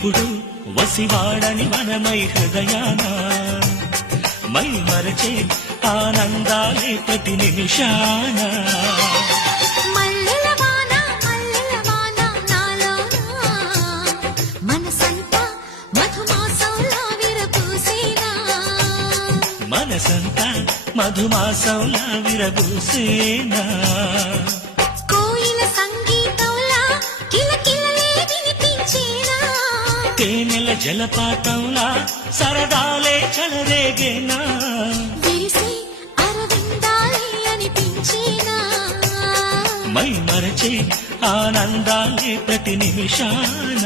ఎప్పుడు వసివాడని మనమై హృదయాన మై మరచే ఆనందాలే ప్రతి నిమిషాన మనసంతా మధుమాసంలా విరబూసేనా కోయిల సంగీతంలా కిలకిలలే వినిపించేనా తేనెల జలపాతంలా సరదాలే చెలరేగేనా విరిసే అరవిందాలే అనిపించేనా మై మరచే ఆనందాలే ప్రతి నిమిషాన